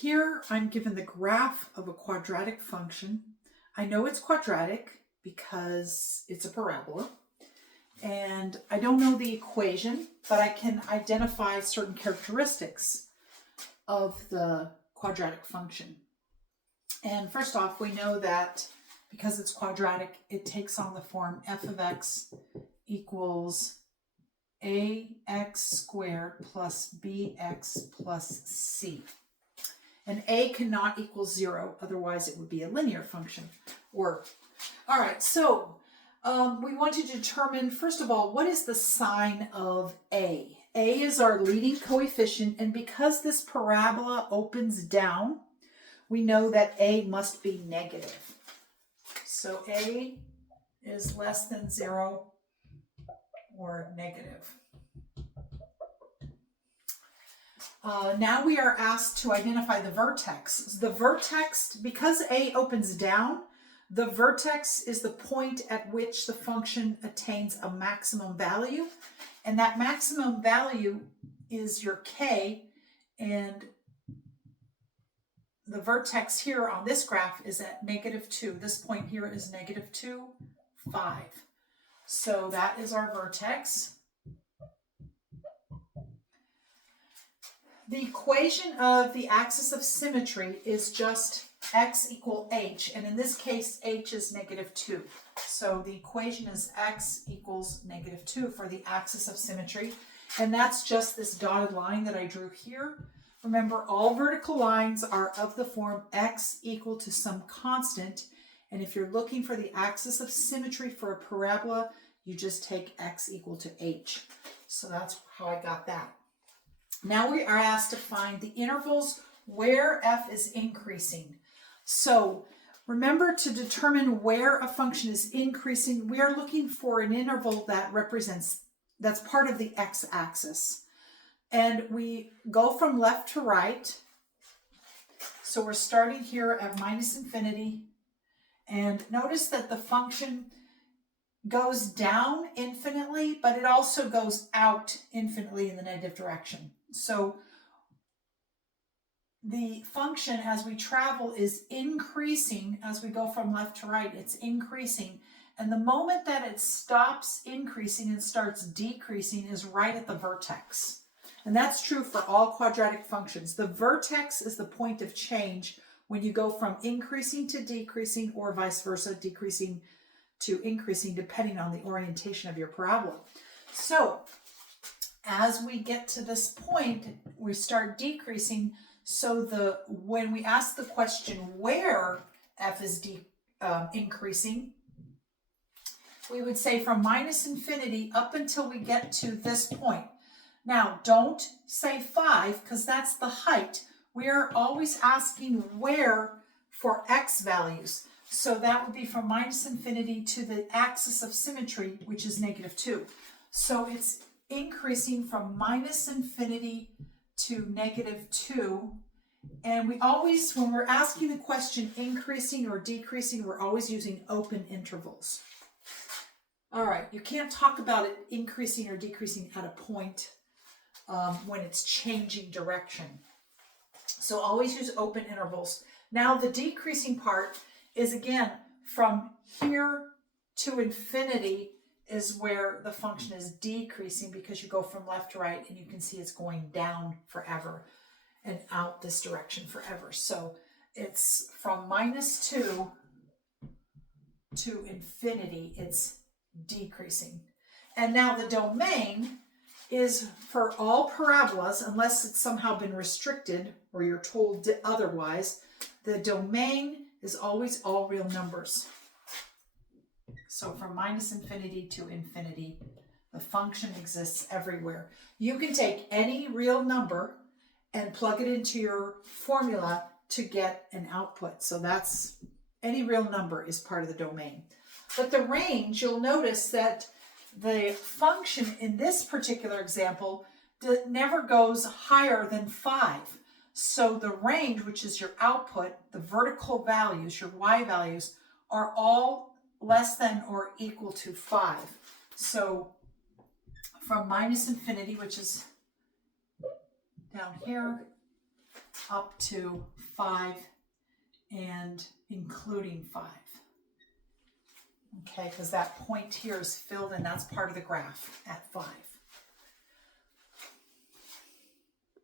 Here I'm given the graph of a quadratic function. I know it's quadratic because it's a parabola. And I don't know the equation, but I can identify certain characteristics of the quadratic function. And first off, we know that because it's quadratic, it takes on the form f of x equals ax squared plus bx plus c. And a cannot equal 0, otherwise it would be a linear function. All right, so we want to determine, first of all, what is the sign of A? A is our leading coefficient, and because this parabola opens down, we know that A must be negative. So A is less than 0 or negative. Now we are asked to identify the vertex. The vertex, because A opens down, the vertex is the point at which the function attains a maximum value, and that maximum value is your k, and the vertex here on this graph is at -2. This point here is -2, 5. So that is our vertex. The equation of the axis of symmetry is just x equal h, and in this case h is -2. So the equation is x equals -2 for the axis of symmetry, and that's just this dotted line that I drew here. Remember, all vertical lines are of the form x equal to some constant, and if you're looking for the axis of symmetry for a parabola, you just take x equal to h. So that's how I got that. Now we are asked to find the intervals where f is increasing. So remember, to determine where a function is increasing, we are looking for an interval that that's part of the x-axis. And we go from left to right. So we're starting here at -infinity. And notice that the function goes down infinitely, but it also goes out infinitely in the negative direction. So the function, as we travel, is increasing as we go from left to right. It's increasing. And the moment that it stops increasing and starts decreasing is right at the vertex. And that's true for all quadratic functions. The vertex is the point of change when you go from increasing to decreasing, or vice versa, decreasing to increasing, depending on the orientation of your parabola. So as we get to this point, we start decreasing. So when we ask the question where f is increasing, we would say from -infinity up until we get to this point. Now, don't say 5, because that's the height. We are always asking where for x values. So that would be from -infinity to the axis of symmetry, which is -2. So it's increasing from -infinity to -2. And we always, when we're asking the question increasing or decreasing, we're always using open intervals. All right, you can't talk about it increasing or decreasing at a point when it's changing direction. So always use open intervals. Now the decreasing part is, again, from here to infinity is where the function is decreasing, because you go from left to right and you can see it's going down forever and out this direction forever. So it's from -2 to infinity, it's decreasing. And now the domain is for all parabolas, unless it's somehow been restricted or you're told otherwise, the domain is always all real numbers. So from -infinity to infinity, the function exists everywhere. You can take any real number and plug it into your formula to get an output. So that's, any real number is part of the domain. But the range, you'll notice that the function in this particular example never goes higher than 5. So the range, which is your output, the vertical values, your y values, are all less than or equal to 5. So from -infinity, which is down here, up to 5 and including 5. Okay, because that point here is filled in. That's part of the graph at 5.